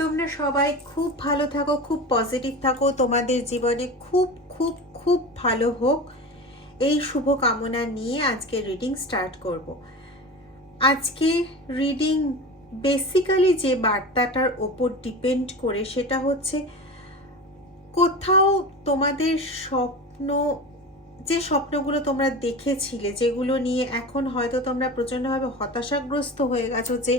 তোমরা সবাই খুব ভালো থাকো, খুব পজিটিভ থাকো, তোমাদের জীবনে খুব খুব খুব ভালো হোক, এই শুভ কামনা নিয়ে আজকে রিডিং স্টার্ট করব। আজকে রিডিং বেসিক্যালি যে বার্তাটার ওপর ডিপেন্ড করে সেটা হচ্ছে কোথাও তোমাদের স্বপ্ন, যে স্বপ্নগুলো তোমরা দেখেছিলে, যেগুলো নিয়ে এখন হয়তো তোমরা প্রচণ্ডভাবে হতাশাগ্রস্ত হয়ে গেছো যে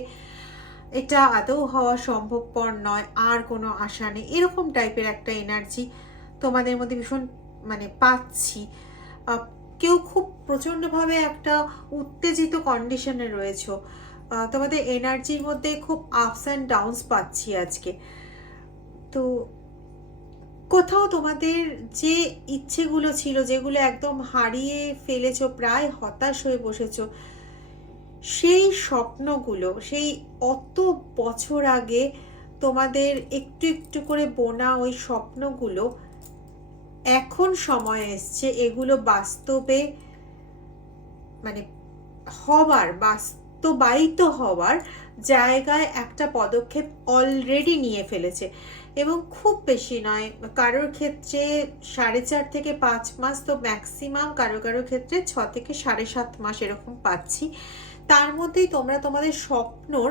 এটা আদৌ হওয়া সম্ভবপর নয়, আর কোনো আশা নেই, এরকম টাইপের একটা এনার্জি তোমাদের মধ্যে ভীষণ পাচ্ছি। কেউ খুব প্রচণ্ডভাবে একটা উত্তেজিত কন্ডিশনে রয়েছো, তোমাদের এনার্জির মধ্যে খুব আপস অ্যান্ড ডাউনস পাচ্ছি আজকে। তো কোথাও তোমাদের যে ইচ্ছেগুলো ছিল, যেগুলো একদম হারিয়ে ফেলেছো, প্রায় হতাশ হয়ে বসেছো, সেই স্বপ্নগুলো, সেই অত বছর আগে তোমাদের একটু একটু করে বোনা ওই স্বপ্নগুলো এখন সময় এসছে এগুলো বাস্তবে হবার, বাস্তবায়িত হওয়ার জায়গায় একটা পদক্ষেপ অলরেডি নিয়ে ফেলেছে। এবং খুব বেশি নয়, কারোর ক্ষেত্রে 4.5 থেকে 5 মাস, তো ম্যাক্সিমাম কারোর ক্ষেত্রে 6 থেকে 7.5 মাস এরকম পাচ্ছি। তার মধ্যেই তোমরা তোমাদের স্বপ্নর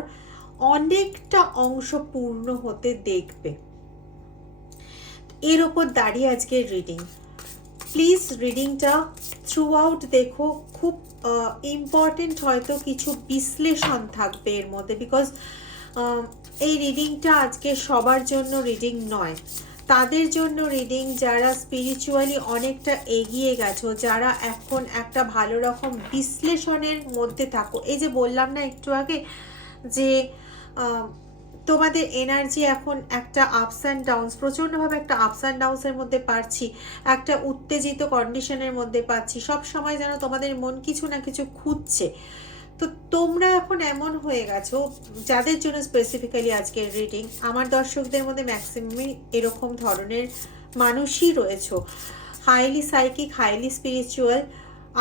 অনেকটা অংশ পূর্ণ হতে দেখবে। এর ওপর দাঁড়িয়ে আজকের রিডিং। প্লিজ রিডিংটা থ্রু আউট দেখো, খুব ইম্পর্টেন্ট হয়তো কিছু বিশ্লেষণ থাকবে এর মধ্যে, বিকজ এই রিডিংটা আজকে সবার জন্য রিডিং নয়। তাদের জন্য রিডিং যারা স্পিরিচুয়ালি অনেকটা এগিয়ে গেছো, যারা এখন একটা ভালো রকম বিশ্লেষণের মধ্যে থাকো। এই যে বললাম না একটু আগে যে তোমাদের এনার্জি এখন একটা আপস অ্যান্ড ডাউনস, প্রচণ্ডভাবে একটা আপস অ্যান্ড ডাউনসের মধ্যে পাচ্ছি, একটা উত্তেজিত কন্ডিশনের মধ্যে পাচ্ছি। সব সময় যেন তোমাদের মন কিছু না কিছু খুঁজছে। তো তোমরা এখন এমন হয়ে গেছো, যাদের জন্য স্পেসিফিক্যালি আজকের রিডিং, আমার দর্শকদের মধ্যে ম্যাক্সিমামই এরকম ধরনের মানুষই রয়েছো। হাইলি সাইকিক, হাইলি স্পিরিচুয়াল,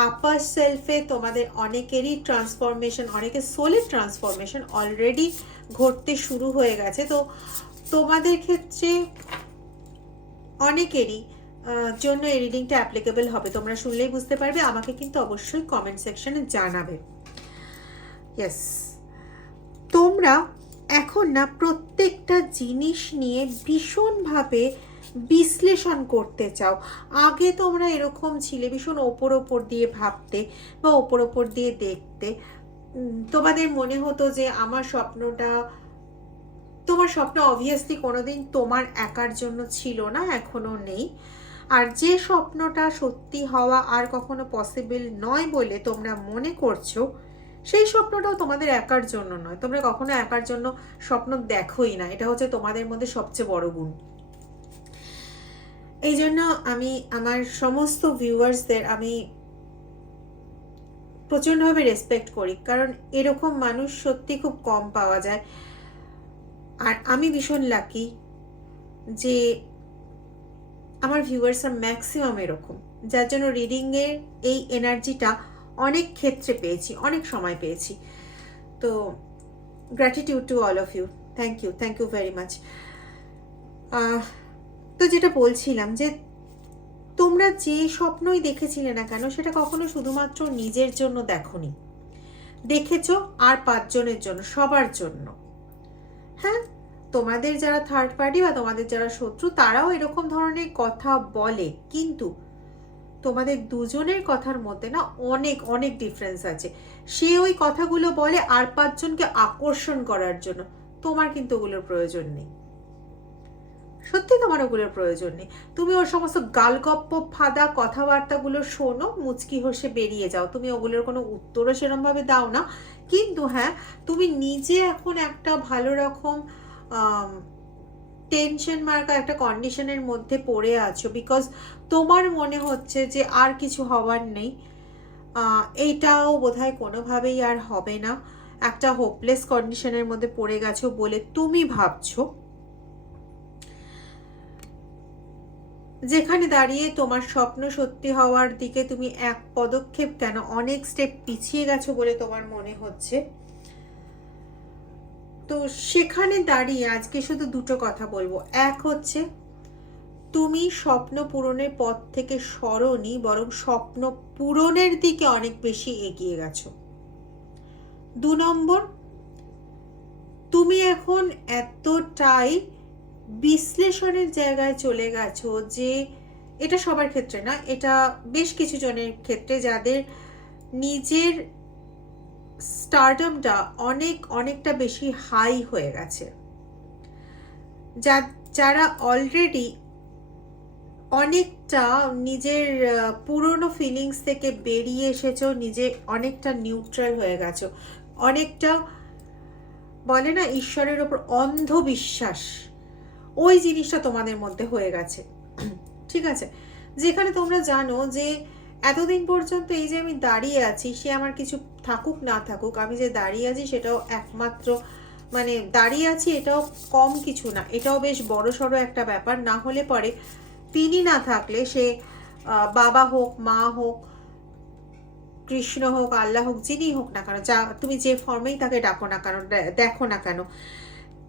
আপার সেলফে তোমাদের অনেকেরই ট্রান্সফরমেশন, অনেকের সোলের ট্রান্সফরমেশন অলরেডি ঘটতে শুরু হয়ে গেছে। তো তোমাদের ক্ষেত্রে অনেকেরই জন্য এই রিডিংটা অ্যাপ্লিকেবল হবে, তোমরা শুনলেই বুঝতে পারবে। আমাকে কিন্তু অবশ্যই কমেন্ট সেকশনে জানাবে। ইয়েস, তোমরা এখন না প্রত্যেকটা জিনিস নিয়ে ভীষণভাবে বিশ্লেষণ করতে চাও। আগে তোমরা এরকম ছিলে, ভীষণ ওপর দিয়ে ভাবতে বা ওপর দিয়ে দেখতে। তোমাদের মনে হতো যে আমার স্বপ্নটা, তোমার স্বপ্ন অবভিয়াসলি কোনোদিন তোমার একার জন্য ছিল না, এখনো নেই। আর যে স্বপ্নটা সত্যি হওয়া আর কখনো পসিবল নয় বলে তোমরা মনে করছো, সেই স্বপ্নটাও তোমাদের একার জন্য নয়। তোমরা কখনো একার জন্য স্বপ্ন দেখোই না, এটা হচ্ছে তোমাদের মধ্যে সবচেয়ে বড় গুণ। এই জন্য আমি আমার সমস্ত ভিউয়ার্সদের আমি প্রচণ্ডভাবে রেসপেক্ট করি, কারণ এরকম মানুষ সত্যি খুব কম পাওয়া যায়। আর আমি ভীষণ লাকি যে আমার ভিউয়ার্সরা ম্যাক্সিমাম এরকম, যার জন্য রিডিংয়ের এই এনার্জিটা অনেক ক্ষেত্রে পেয়েছি, অনেক সময় পেয়েছি। তো gratitude to all of you, thank you very much. তো যেটা বলছিলাম যে তোমরা যে স্বপ্নই দেখেছিলে না কেন, সেটা কখনো শুধুমাত্র নিজের জন্য দেখোনি, দেখেছো আর 5 জনের জন্য, সবার জন্য। হ্যাঁ, তোমাদের যারা থার্ড পার্টি বা তোমাদের যারা শত্রু, তারাও এরকম ধরনের কথা বলে, কিন্তু তোমাদের দুজনের কথার মধ্যে না অনেক অনেক ডিফারেন্স আছে। সে ওই কথাগুলো বলে আর 5 জনকে আকর্ষণ করার জন্য, তোমার কিন্তু ওগুলোর প্রয়োজন নেই। সত্যি তোমার ওগুলোর প্রয়োজন নেই। তুমি ওর সমস্ত গালগপ্প ফাদা কথাবার্তাগুলো শোনো, মুচকি হেসে বেরিয়ে যাও। তুমি ওগুলোর কোনো উত্তরও সেরমভাবে দাও না। কিন্তু হ্যাঁ, তুমি নিজে এখন একটা ভালো রকম টেনশন মার্কা একটা কন্ডিশনের মধ্যে পড়ে আছো, বিকজ তোমার মনে হচ্ছে যে আর কিছু হওয়ার নেই, এইটাও বোধহয় কোনোভাবেই আর হবে না। একটা হোপলেস কন্ডিশনের মধ্যে পড়ে গেছো বলে তুমি ভাবছো, যেখানে দাঁড়িয়ে তোমার স্বপ্ন সত্যি হওয়ার দিকে তুমি এক পদক্ষেপ কেন অনেক স্টেপ পিছিয়ে গেছো বলে তোমার মনে হচ্ছে। তো সেখানে দাঁড়িয়ে আজকে শুধু দুটো কথা বলবো। এক হচ্ছে, তুমি স্বপ্ন পূরণের পথ থেকে সরোনি, বরং স্বপ্ন পূরণের দিকে অনেক বেশি এগিয়ে গেছো। 2 নম্বর, তুমি এখন এতটাই বিশ্লেষণের জায়গায় চলে গেছো যে, এটা সবার ক্ষেত্রে না, এটা বেশ কিছু জনের ক্ষেত্রে যাদের নিজের স্টারডমটা অনেকটা বেশি হাই হয়ে গেছে, যারা অলরেডি অনেকটা নিজের পুরনো ফিলিংস থেকে বেরিয়ে এসেছো, নিজে অনেকটা নিউট্রাল হয়ে গেছো, অনেকটা বলে না ঈশ্বরের ওপর অন্ধবিশ্বাস, ওই জিনিসটা তোমাদের মধ্যে হয়ে গেছে। ঠিক আছে, যেখানে তোমরা জানো যে এতদিন পর্যন্ত এই যে আমি দাঁড়িয়ে আছি, সে আমার কিছু থাকুক না থাকুক, আমি যে দাঁড়িয়ে আছি সেটাও একমাত্র মানে দাঁড়িয়ে আছি এটাও কম কিছু না, এটাও বেশ বড় সড়ো একটা ব্যাপার। না হলে পরে তিনি না থাকলে, সে বাবা হোক, মা হোক, কৃষ্ণ হোক, আল্লাহ হোক, যিনি হোক না কেন, যা তুমি যে ফর্মেই তাকে ডাকো না কেন, দেখো না কেন,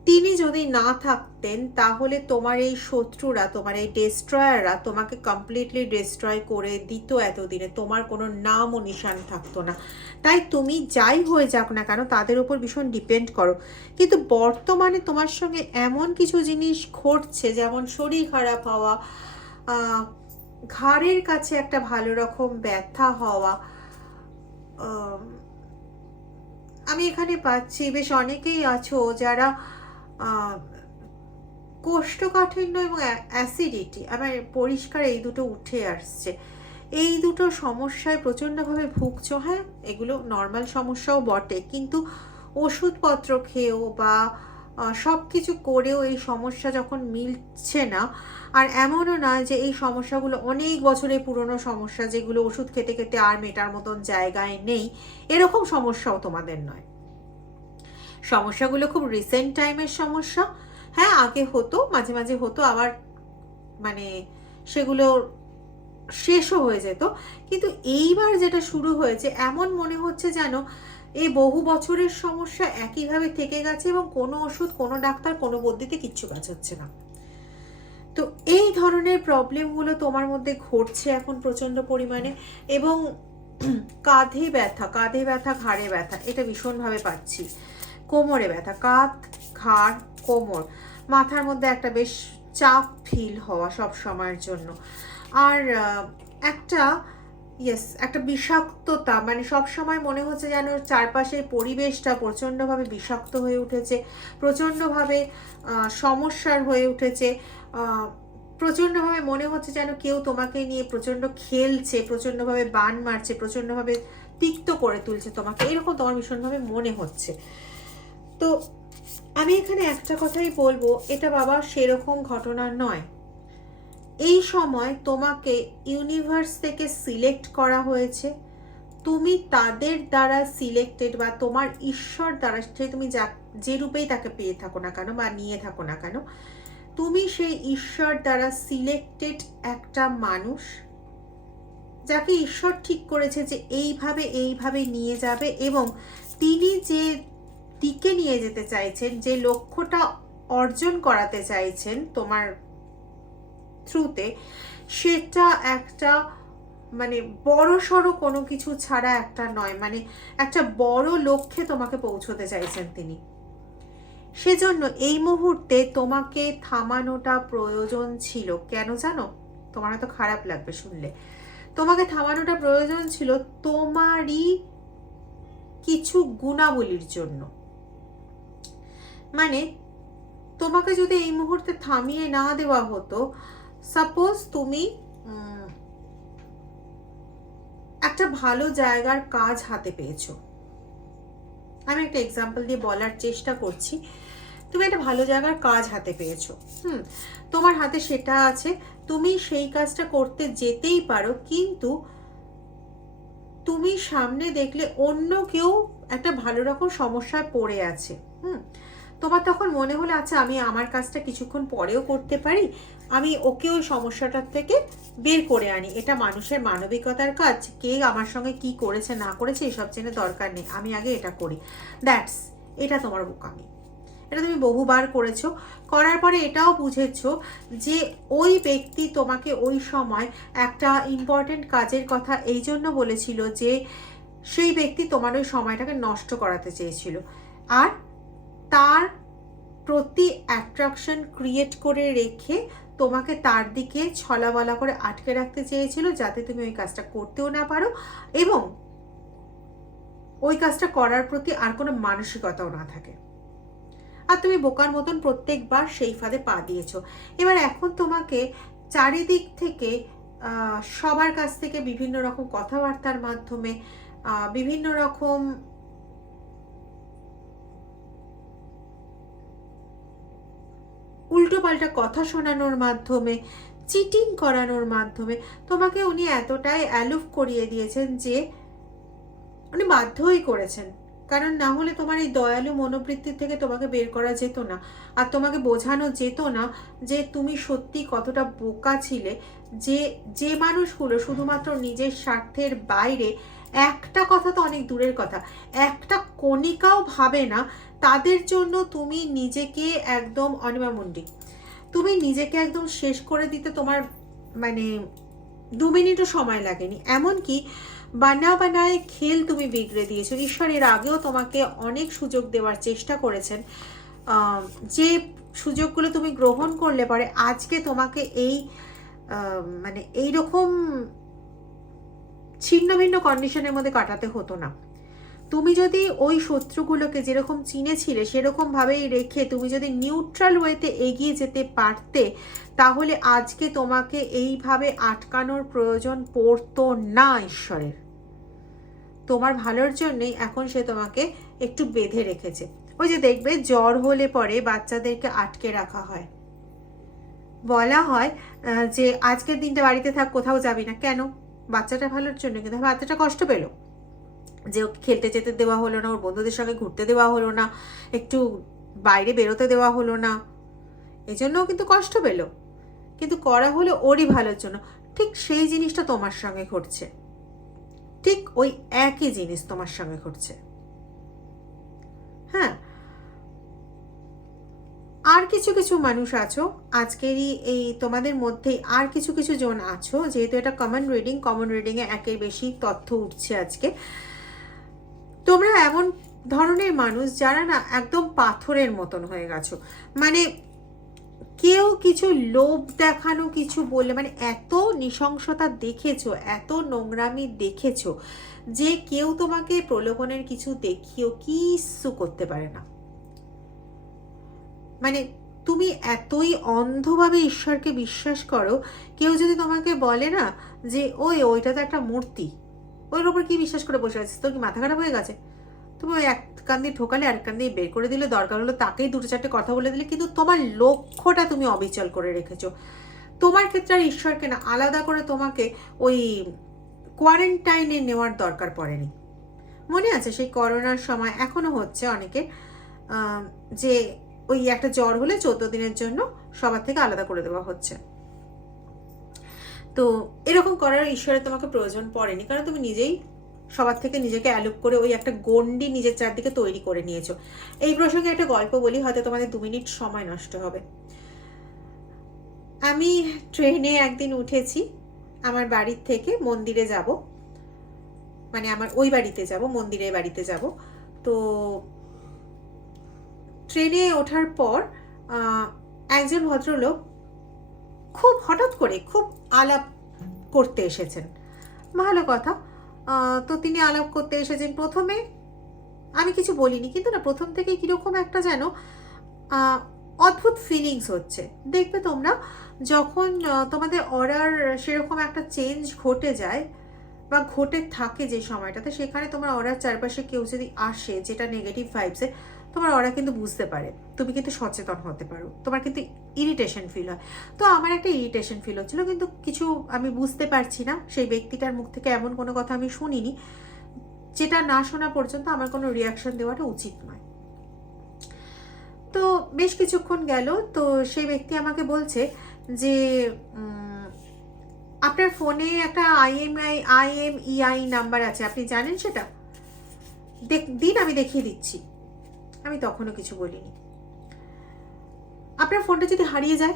তিনি যদি না থাকতেন তাহলে তোমার এই শত্রুরা, তোমার এই ডেস্ট্রয়াররা তোমাকে কমপ্লিটলি ডিস্ট্রয় করে দিত এতদিনে, তোমার কোনো নাম ও নিশান থাকতো না। তাই তুমি যাই হয়ে যাক না কেন তাদের উপর ভীষণ ডিপেন্ড করো। কিন্তু বর্তমানে তোমার সঙ্গে এমন কিছু জিনিস ঘটছে, যেমন শরীর খারাপ হওয়া, ঘাড়ের কাছে একটা ভালো রকম ব্যথা হওয়া, আমি এখানে পাচ্ছি বেশ অনেকেই আছো যারা কোষ্ঠকাঠিন্য এবং অ্যাসিডিটি, আমার পরিষ্কার এই দুটো উঠে আসছে, এই দুটো সমস্যায় প্রচণ্ডভাবে ভুগছো। হ্যাঁ, এগুলো নর্মাল সমস্যাও বটে, কিন্তু ওষুধপত্র খেয়েও বা সব কিছু করেও এই সমস্যা যখন মিলছে না, আর এমনও না যে এই সমস্যাগুলো অনেক বছরের পুরনো সমস্যা যেগুলো ওষুধ খেতে খেতে আর মেটার মতন জায়গায় নেই, এরকম সমস্যাও তোমাদের নয়। সমস্যাগুলো খুব রিসেন্ট টাইমের সমস্যা। হ্যাঁ, আগে হতো, মাঝে মাঝে হতো, আবার মানে সেগুলো শেষও হয়ে যেত, কিন্তু এইবার যেটা শুরু হয়েছে এমন মনে হচ্ছে যেন এই বহু বছরের সমস্যা একইভাবে থেকে গেছে এবং কোনো ওষুধ, কোনো ডাক্তার, কোনো পদ্ধতিতে কিচ্ছু কাজ হচ্ছে না। তো এই ধরনের প্রবলেমগুলো তোমার মধ্যে ঘটছে এখন প্রচণ্ড পরিমাণে। এবং কাঁধে ব্যথা, ঘাড়ে ব্যথা, এটা ভীষণভাবে পাচ্ছি। কোমরে ব্যথা, কাঁধ, ঘাড়, কোমর, মাথার মধ্যে একটা বেশ চাপ ফিল হওয়া সব সময়ের জন্য। আর একটা বিষাক্ততা, মানে সব সময় মনে হচ্ছে যেন চারপাশের পরিবেশটা প্রচণ্ডভাবে বিষাক্ত হয়ে উঠেছে, প্রচণ্ডভাবে সমস্যার হয়ে উঠেছে, প্রচণ্ডভাবে মনে হচ্ছে যেন কেউ তোমাকে নিয়ে প্রচণ্ড খেলছে, প্রচণ্ডভাবে বান মারছে, প্রচণ্ডভাবে তিক্ত করে তুলছে তোমাকে, এরকম তোমার ভীষণভাবে মনে হচ্ছে। তো আমি এখানে একটা কথাই বলবো, এটা বাবা সেরকম ঘটনা নয়। এই সময় তোমাকে ইউনিভার্স থেকে সিলেক্ট করা হয়েছে, তুমি তাদের দ্বারা সিলেক্টেড, বা তোমার ঈশ্বর দ্বারা, সে তুমি যে রূপেই তাকে পেয়ে থাকো না কেন বা নিয়ে থাকো না কেন, তুমি সেই ঈশ্বর দ্বারা সিলেক্টেড একটা মানুষ, যাকে ঈশ্বর ঠিক করেছে যে এইভাবে নিয়ে যাবে, এবং তিনি যে দিকে নিয়ে যেতে চাইছেন, যে লক্ষ্যটা অর্জন করাতে চাইছেন তোমার থ্রুতে, সেটা একটা মানে বড় সড়ো কোনো কিছু ছাড়া একটা নয়, মানে একটা বড় লক্ষ্যে তোমাকে পৌঁছতে চাইছেন তিনি। সেজন্য এই মুহূর্তে তোমাকে থামানোটা প্রয়োজন ছিল। কেন জানো? তোমার হয়তো খারাপ লাগবে শুনলে। তোমাকে থামানোটা প্রয়োজন ছিল তোমারই কিছু গুণাবলীর জন্য। মানে তোমাকে যদি এই মুহূর্তে থামিয়ে না দেওয়া হতো, সাপোজ তুমি একটা ভালো জায়গার কাজ হাতে পেয়েছো, আমি একটা এক্সাম্পল দিয়ে বলার চেষ্টা করছি, তুমি একটা ভালো জায়গার কাজ হাতে পেয়েছো, তোমার হাতে সেটা আছে, তুমি সেই কাজটা করতে যেতেই পারো, কিন্তু তুমি সামনে দেখলে অন্য কেউ একটা ভালো রকম সমস্যায় পড়ে আছে, তোমার তখন মনে হলো আচ্ছা আমি আমার কাজটা কিছুক্ষণ পরেও করতে পারি, আমি ওকে ওই সমস্যাটার থেকে বের করে আনি, এটা মানুষের মানবিকতার কাজ, কে আমার সঙ্গে কি করেছে না করেছে এসব জেনে দরকার নেই, আমি আগে এটা করি, এটা তোমার বোকামি। এটা তুমি বহুবার করেছো। করার পরে এটাও বুঝেছো যে ওই ব্যক্তি তোমাকে ওই সময় একটা ইম্পর্টেন্ট কাজের কথা এই জন্য বলেছিল যে সেই ব্যক্তি তোমার ওই সময়টাকে নষ্ট করাতে চেয়েছিল, আর তার প্রতি অ্যাট্রাকশন ক্রিয়েট করে রেখে তোমাকে তার দিকে ছলাবলা করে আটকে রাখতে চেয়েছিল, যাতে তুমি ওই কাজটা করতেও না পারো এবং ওই কাজটা করার প্রতি আর কোনো মানসিকতাও না থাকে। আর তুমি বোকার মতন প্রত্যেকবার সেই ফাঁদে পা দিয়েছো। এবার এখন তোমাকে চারিদিক থেকে সবার কাছ থেকে বিভিন্ন রকম কথাবার্তার মাধ্যমে, বিভিন্ন রকম উল্টোপাল্টা কথা শোনানোর মাধ্যমে, চিটিং করানোর মাধ্যমে তোমাকে উনি এতটাই অ্যালুফ করিয়ে দিয়েছেন যে উনি বাধ্যই করেছেন। কারণ না হলে তোমার এই দয়ালু মনোবৃত্তির থেকে তোমাকে বের করা যেত না, আর তোমাকে বোঝানো যেত না যে তুমি সত্যি কতটা বোকা ছিলে। যে মানুষগুলো শুধুমাত্র নিজের স্বার্থের বাইরে, একটা কথা তো অনেক দূরের কথা, একটা কণিকাও ভাবে না, তাদের জন্য তুমি নিজেকে একদম অনিমামুন্ডি, তুমি নিজেকে একদম শেষ করে দিতে তোমার মানে 2 মিনিটও সময় লাগেনি। এমনকি বানায় খেল তুমি বিগড়ে দিয়েছো। ঈশ্বর এর আগেও তোমাকে অনেক সুযোগ দেওয়ার চেষ্টা করেছেন, যে সুযোগগুলো তুমি গ্রহণ করলে পরে আজকে তোমাকে এই মানে এইরকম ছিন্ন ভিন্ন কন্ডিশনের মধ্যে কাটাতে হতো না। তুমি যদি ওই শত্রুগুলোকে যেরকম চিনেছিলে সেরকমভাবেই রেখে তুমি যদি নিউট্রাল ওয়েতে এগিয়ে যেতে পারতে, তাহলে আজকে তোমাকে এইভাবে আটকানোর প্রয়োজন পড়তো না ঈশ্বরের। তোমার ভালোর জন্যই এখন সে তোমাকে একটু বেঁধে রেখেছে। ওই যে দেখবে জ্বর হলে পরে বাচ্চাদেরকে আটকে রাখা হয়, বলা হয় যে আজকের দিনটা বাড়িতে থাক, কোথাও যাবি না। কেন? বাচ্চাটা ভালোর জন্য। কিন্তু বাচ্চাটা কষ্ট পেলো যে ওকে খেলতে যেতে দেওয়া হলো না, ওর বন্ধুদের সঙ্গে ঘুরতে দেওয়া হলো না, একটু বাইরে বেরোতে দেওয়া হলো না, এই জন্যও কিন্তু কষ্ট পেলো। কিন্তু করা হলো ওরই ভালোর জন্য। ঠিক সেই জিনিসটা তোমার সঙ্গে ঘটছে, ঠিক ওই একই জিনিস তোমার সঙ্গে ঘটছে। হ্যাঁ, আর কিছু কিছু মানুষ আছো আজকেরই এই তোমাদের মধ্যেই, আর কিছু কিছু জন আছো, যেহেতু এটা কমন রিডিংয়ে একের বেশি তথ্য উঠছে আজকে। তোমরা এমন ধরনের মানুষ যারা না একদম পাথরের মতন হয়ে গেছো। মানে কেউ কিছু লোভ দেখানো কিছু বললে, মানে এত নৃশংসতা দেখেছো, এত নোংরামি দেখেছো যে কেউ তোমাকে প্রলোভনের কিছু দেখিয়েও কিছু করতে পারে না। মানে তুমি এতই অন্ধভাবে ঈশ্বরকে বিশ্বাস করো, কেউ যদি তোমাকে বলে না যে ওইটা তো একটা মূর্তি, ওর ওপর কি বিশ্বাস করে বসে আছিস, তোর কি মাথা খারাপ হয়ে গেছে? তুমি ওই এক কান দিয়ে ঠোকালে আরেক কান দিয়ে বের করে দিলে, দরকার হলো তাকেই 2-4টে কথা বলে দিলে, কিন্তু তোমার লক্ষ্যটা তুমি অবিচল করে রেখেছো। তোমার ক্ষেত্রে আর ঈশ্বরকে না আলাদা করে তোমাকে ওই কোয়ারেন্টাইনে নেওয়ার দরকার পড়েনি। মনে আছে সেই করোনার সময়, এখনো হচ্ছে অনেকে, যে ওই একটা জ্বর হলে 14 দিনের জন্য সবার থেকে আলাদা করে দেওয়া হচ্ছে। তো এরকম করার ঈশ্বরের তোমাকে প্রয়োজন পড়েনি, কারণ তুমি নিজেই সবার থেকে নিজেকে অ্যালুপ করে ওই একটা গণ্ডি নিজের চারদিকে তৈরি করে নিয়েছো। এই প্রসঙ্গে একটা গল্প বলি, হয়তো তোমাদের 2 মিনিট সময় নষ্ট হবে। আমি ট্রেনে একদিন উঠেছি, আমার বাড়ির থেকে মন্দিরে যাব, মানে আমার ওই বাড়িতে যাব, মন্দিরের বাড়িতে যাব। তো ট্রেনে ওঠার পর একজন ভদ্রলোক খুব হঠাৎ করে খুব আলাপ করতে এসেছেন। ভালো কথা। তো তিনি আলাপ করতে এসেছেন। প্রথমে আমি কিছু বলিনি, কিন্তু না প্রথম থেকে কীরকম একটা যেন অদ্ভুত ফিলিংস হচ্ছে। দেখবে তোমরা যখন তোমাদের অরার সেরকম একটা চেঞ্জ ঘটে যায় বা ঘটে থাকে যে সময়টাতে, সেখানে তোমার অরার চারপাশে কেউ যদি আসে যেটা নেগেটিভ ভাইবসে, তোমার অরা কিন্তু বুঝতে পারে, তুমি কিন্তু সচেতন হতে পারো, তোমার কিন্তু ইরিটেশন ফিল হয়। তো আমার একটা ইরিটেশন ফিল হচ্ছিলো, কিন্তু কিছু আমি বুঝতে পারছি না। সেই ব্যক্তিটার মুখ থেকে এমন কোনো কথা আমি শুনিনি, যেটা না শোনা পর্যন্ত আমার কোনো রিয়াকশন দেওয়াটা উচিত নয়। তো বেশ কিছুক্ষণ গেল, তো সেই ব্যক্তি আমাকে বলছে যে আপনার ফোনে একটা IMEI নাম্বার আছে, আপনি জানেন সেটা? দিন, আমি দেখিয়ে দিচ্ছি। আমি তখনও কিছু বলিনি। আপনার ফোনটা যদি হারিয়ে যায়?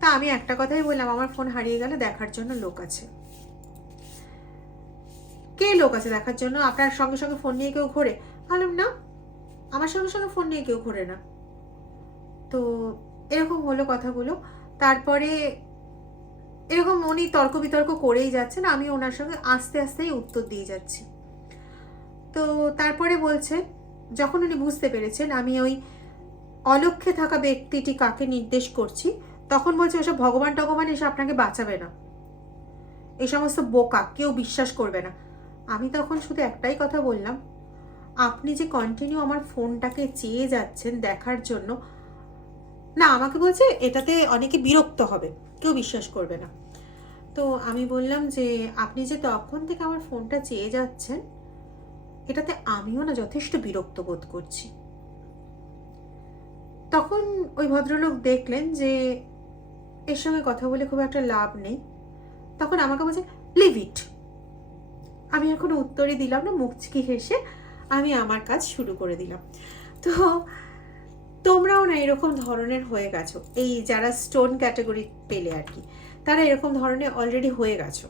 তা আমি একটা কথাই বললাম, আমার ফোন হারিয়ে গেলে দেখার জন্য লোক আছে। কে লোক আছে দেখার জন্য? আপনার সঙ্গে সঙ্গে ফোন নিয়ে কেউ ঘোরে? বললাম না, আমার সঙ্গে সঙ্গে ফোন নিয়ে কেউ ঘোরে না। তো এরকম হলো কথাগুলো। তারপরে এরকম উনি তর্ক বিতর্ক করেই যাচ্ছেন, আমি ওনার সঙ্গে আস্তে আস্তেই উত্তর দিয়ে যাচ্ছি। তো তারপরে বলছে, যখন উনি বুঝতে পেরেছেন আমি ওই অলক্ষ্যে থাকা ব্যক্তিটি কাকে নির্দেশ করছি, তখন বলছে ওসব ভগবান টগবান এসে আপনাকে বাঁচাবে না, এই সমস্ত বোকা, কেউ বিশ্বাস করবে না। আমি তখন শুধু একটাই কথা বললাম, আপনি যে কন্টিনিউ আমার ফোনটাকে চেয়ে যাচ্ছেন দেখার জন্য, না আমাকে বলছে এটাতে অনেকে বিরক্ত হবে, কেউ বিশ্বাস করবে না। তো আমি বললাম যে আপনি যে তখন থেকে আমার ফোনটা চেয়ে যাচ্ছেন, এটাতে আমিও না যথেষ্ট বিরক্ত বোধ করছি। তখন ওই ভদ্রলোক দেখলেন যে এর সঙ্গে কথা বলে খুব একটা লাভ নেই, তখন আমাকে বলছে লিভ ইট। আমি এখন উত্তরে দিলাম না, মুচকি হেসে আমি আমার কাজ শুরু করে দিলাম। তো তোমরাও না এরকম ধরনের হয়ে গেছো, এই যারা স্টোন ক্যাটাগরি পেলে আর কি, তারা এরকম ধরনের অলরেডি হয়ে গেছো।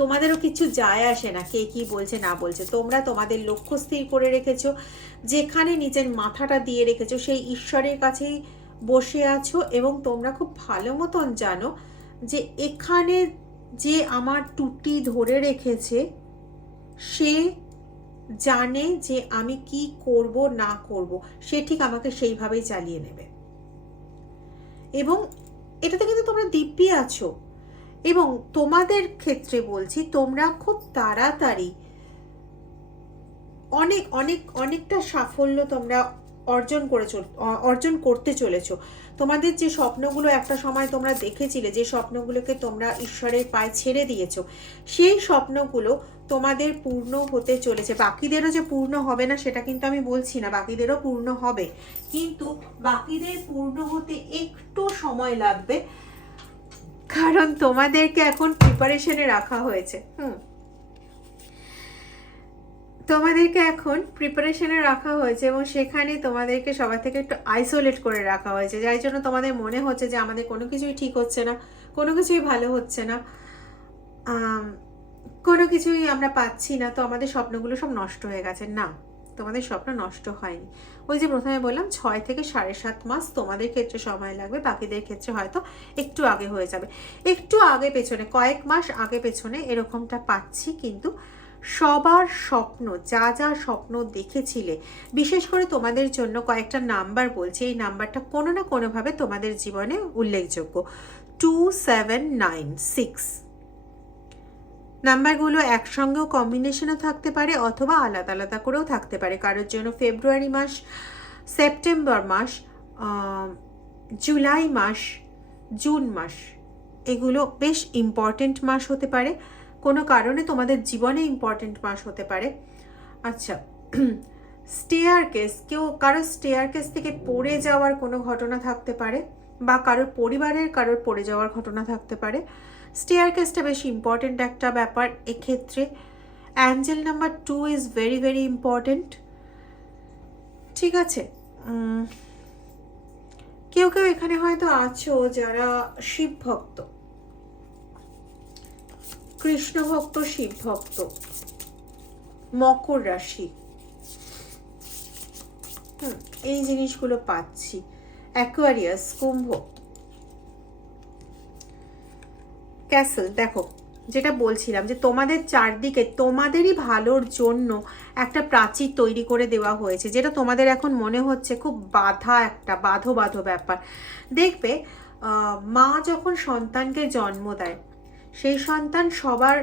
তোমাদেরও কিছু যায় আসে না কে কি বলছে না বলছে, তোমরা তোমাদের লক্ষ্য স্থির করে রেখেছো, যেখানে নিজের মাথাটা দিয়ে রেখেছো সেই ঈশ্বরের কাছেই বসে আছো, এবং তোমরা খুব ভালো মতন জানো যে এখানে যে আমার টুটি ধরে রেখেছে সে জানে যে আমি কি করব না করব, সে ঠিক আমাকে সেইভাবেই চালিয়ে নেবে। এবং এটাতে কিন্তু তোমরা দিব্যি আছো, এবং তোমাদের ক্ষেত্রে বলছি তোমরা খুব তাড়াতাড়ি অনেকটা সাফল্য তোমরা অর্জন করতে চলেছো। তোমাদের যে স্বপ্নগুলো একটা সময় তোমরা দেখেছিলে, যে স্বপ্নগুলোকে তোমরা ঈশ্বরের পায়ে ছেড়ে দিয়েছো, সেই স্বপ্নগুলো তোমাদের পূর্ণ হতে চলেছে। বাকিদেরও যে পূর্ণ হবে না সেটা কিন্তু আমি বলছি না, বাকিদেরও পূর্ণ হবে, কিন্তু বাকিদের পূর্ণ হতে একটু সময় লাগবে, কারণ তোমাদেরকে এখন প্রিপারেশনে রাখা হয়েছে। তোমাদেরকে এখন প্রিপারেশনে রাখা হয়েছে, এবং সেখানে তোমাদেরকে সবার থেকে একটু আইসোলেট করে রাখা হয়েছে, যার জন্য তোমাদের মনে হচ্ছে যে আমাদের কোনো কিছুই ঠিক হচ্ছে না, কোনো কিছুই ভালো হচ্ছে না, কোনো কিছুই আমরা পাচ্ছি না, তো আমাদের স্বপ্নগুলো সব নষ্ট হয়ে গেছে। না, তোমাদের স্বপ্ন নষ্ট হয়নি। ওই যে প্রথমে বললাম 6 থেকে 7.5 মাস তোমাদের ক্ষেত্রে সময় লাগবে, বাকিদের ক্ষেত্রে হয়তো একটু আগে হয়ে যাবে, একটু আগে পেছনে, কয়েক মাস আগে পেছনে এরকমটা পাচ্ছি। কিন্তু সবার স্বপ্ন, যা যা স্বপ্ন দেখেছিলে, বিশেষ করে তোমাদের জন্য কয়েকটা নাম্বার বলছি, এই নাম্বারটা কোনো না কোনোভাবে তোমাদের জীবনে উল্লেখযোগ্য। 2796 নাম্বারগুলো একসঙ্গেও কম্বিনেশনও থাকতে পারে, অথবা আলাদা আলাদা করেও থাকতে পারে। কারোর জন্য ফেব্রুয়ারি মাস, সেপ্টেম্বর মাস, জুলাই মাস, জুন মাস, এগুলো বেশ ইম্পর্টেন্ট মাস হতে পারে, কোনো কারণে তোমাদের জীবনে ইম্পর্টেন্ট মাস হতে পারে। আচ্ছা, স্টেয়ারকেস, কারোর স্টেয়ারকেস থেকে পড়ে যাওয়ার কোনো ঘটনা থাকতে পারে, বা কারোর পরিবারের কারোর পড়ে যাওয়ার ঘটনা থাকতে পারে। স্টেয়ারকেসটা বেশ ইম্পর্টেন্ট একটা ব্যাপার এক্ষেত্রে। Angel number 2 is very very important. ঠিক আছে, কেউ কেউ এখানে হয়তো আছো যারা শিব ভক্ত, কৃষ্ণ ভক্ত, শিব ভক্ত, মকর রাশি, এই জিনিসগুলো পাচ্ছি। অ্যাকোয়ারিয়াস, কুম্ভ, ক্যাসেল। দেখো, যেটা বলছিলাম যে তোমাদের চারদিকে তোমাদেরই ভালোর জন্য একটা প্রাচীর তৈরি করে দেওয়া হয়েছে, যেটা তোমাদের এখন মনে হচ্ছে খুব একটা বাঁধো ব্যাপার। দেখবে, মা যখন সন্তানকে জন্ম দেয়, সেই সন্তান সবার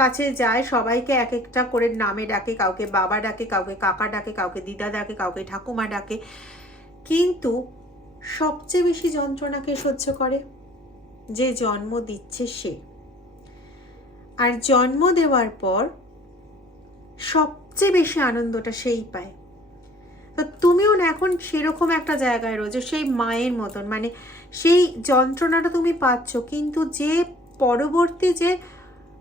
কাছে যায়, সবাইকে এক একটা করে নামে ডাকে, কাউকে বাবা ডাকে, কাউকে কাকা ডাকে, কাউকে দিদা ডাকে, কাউকে ঠাকুমা ডাকে, কিন্তু সবচেয়ে বেশি যন্ত্রণাকে সহ্য করে যে জন্ম দিচ্ছে সে। আর জন্ম দেওয়ার পর সবচেয়ে বেশি আনন্দটা সেই পায়। তো তুমিও না এখন সেরকম একটা জায়গায় রয়েছে, সেই মায়ের মতন, মানে সেই যন্ত্রণাটা তুমি পাচ্ছ, কিন্তু যে পরবর্তী যে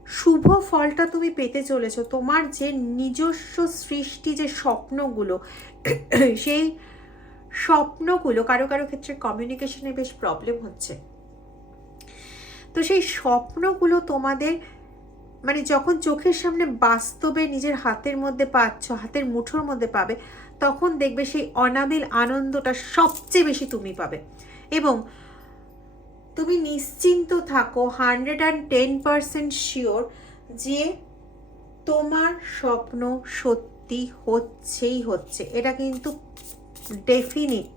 শুভ ফলটা তুমি পেতে চলেছো, তোমার যে নিজস্ব সৃষ্টি, যে স্বপ্নগুলো, সেই স্বপ্নগুলো, কারো কারো ক্ষেত্রে কমিউনিকেশনে বেশ প্রবলেম হচ্ছে, তো সেই স্বপ্নগুলো তোমাদের মানে যখন চোখের সামনে বাস্তবে নিজের হাতের মধ্যে পাচ্ছ, হাতের মুঠোর মধ্যে পাবে, তখন দেখবে সেই অনাবিল আনন্দটা সবচেয়ে বেশি তুমি পাবে। এবং তুমি নিশ্চিন্ত থাকো, 110% শিওর যে তোমার স্বপ্ন সত্যি হচ্ছেই হচ্ছে। এটা কিন্তু ডেফিনিট,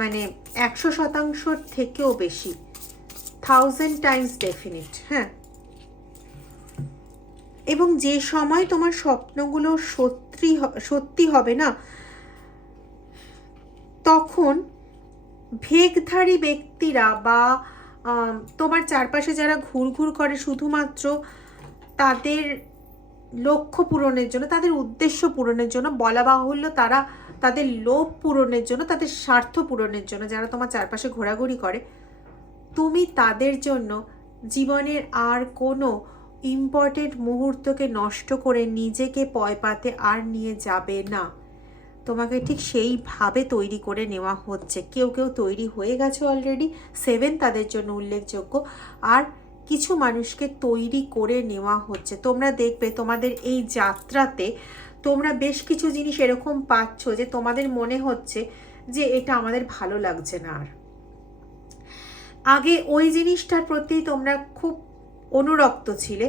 মানে 100% থেকেও বেশি, 1000 টাইমস ডেফিনিট। হ্যাঁ, এবং যে সময় তোমার স্বপ্নগুলো সত্যি হবে না, তখন ভেগধারী ব্যক্তিরা বা তোমার চারপাশে যারা ঘুরঘুর করে শুধুমাত্র তাদের লক্ষ্য পূরণের জন্য, তাদের উদ্দেশ্য পূরণের জন্য, বলা বাহুল্য তারা তাদের লোভ পূরণের জন্য, তাদের স্বার্থ পূরণের জন্য যারা তোমার চারপাশে ঘোরাঘুরি করে, তুমি তাদের জন্য জীবনের আর কোনো ইম্পর্টেন্ট মুহূর্তকে নষ্ট করে নিজেকে পয়পাতে আর নিয়ে যাবে না। তোমাকে ঠিক সেইভাবে তৈরি করে নেওয়া হচ্ছে। কেউ কেউ তৈরি হয়ে গেছে অলরেডি, 7 তাদের জন্য উল্লেখযোগ্য, আর কিছু মানুষকে তৈরি করে নেওয়া হচ্ছে। তোমরা দেখবে তোমাদের এই যাত্রাতে তোমরা বেশ কিছু জিনিস এরকম পাচ্ছ যে তোমাদের মনে হচ্ছে যে এটা আমাদের ভালো লাগছে না আর। আগে ওই জিনিসটার প্রতি তোমরা খুব অনুরক্ত ছিলে,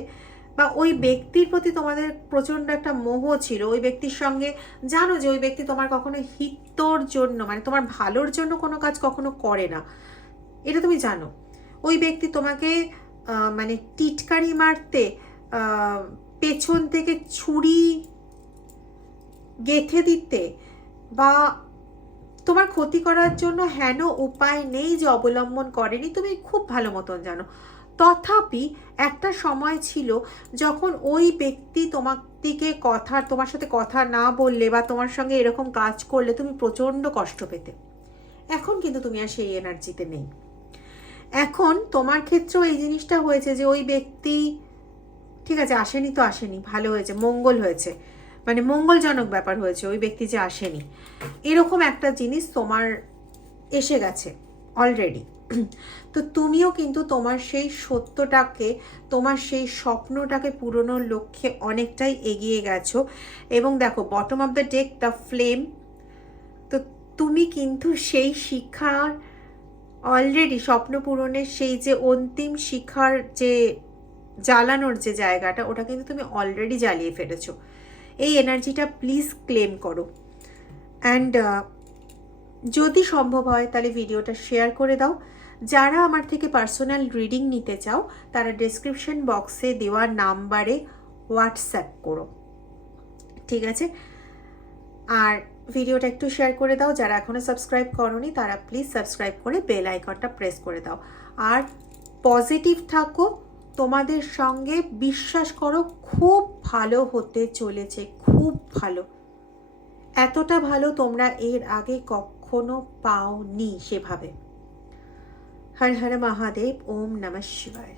বা ওই ব্যক্তির প্রতি তোমাদের প্রচণ্ড একটা মোহ ছিল। ওই ব্যক্তির সঙ্গে জানো যে ওই ব্যক্তি তোমার কখনো হিতর জন্য, মানে তোমার ভালোর জন্য কোনো কাজ কখনো করে না, এটা তুমি জানো। ওই ব্যক্তি তোমাকে মানে টিটকারি মারতে, পেছন থেকে ছুরি গেঁথে দিতে বা তোমার ক্ষতি করার জন্য হেন উপায় নেই যে অবলম্বন করেনি, তুমি খুব ভালো মতন জানো। তথাপি একটা সময় ছিল যখন ওই ব্যক্তি তোমার দিকে তোমার সাথে কথা না বললে বা তোমার সঙ্গে এরকম কাজ করলে তুমি প্রচণ্ড কষ্ট পেতে। এখন কিন্তু তুমি আর সেই এনার্জিতে নেই। এখন তোমার ক্ষেত্রেও এই জিনিসটা হয়েছে যে ওই ব্যক্তি ঠিক আছে আসেনি তো আসেনি, ভালো হয়েছে, মঙ্গল হয়েছে, মানে মঙ্গলজনক ব্যাপার হয়েছে, ওই ব্যক্তি যে আসেনি, এরকম একটা জিনিস তোমার এসে গেছে অলরেডি। তো তুমিও কিন্তু তোমার সেই সত্যটাকে, তোমার সেই স্বপ্নটাকে পূরণের লক্ষ্যে অনেকটাই এগিয়ে গেছো। এবং দেখো bottom of the deck the flame, তো তুমি কিন্তু সেই শিখার অলরেডি, স্বপ্ন পূরণের সেই যে অন্তিম শিখার যে জ্বালানোর যে জায়গাটা, ওটা কিন্তু তুমি অলরেডি জ্বালিয়ে ফেলেছো। এই এনার্জিটা প্লিজ ক্লেম করো। অ্যান্ড যদি সম্ভব হয় তাহলে ভিডিওটা শেয়ার করে দাও। যারা আমার থেকে পার্সোনাল রিডিং নিতে চাও তারা ডেসক্রিপশন বক্সে দেওয়া নাম্বারে হোয়াটসঅ্যাপ করো, ঠিক আছে? আর ভিডিওটা একটু শেয়ার করে দাও। যারা এখনও সাবস্ক্রাইব করোনি তারা প্লিজ সাবস্ক্রাইব করে বেল আইকনটা প্রেস করে দাও। আর পজিটিভ থাকো, তোমাদের সঙ্গে বিশ্বাস করো খুব ভালো হতে চলেছে, খুব ভালো, এতটা ভালো তোমরা এর আগে কখনো পাওনি সেভাবে। হর হর মহাদেব, ওম নমঃ শিবায়।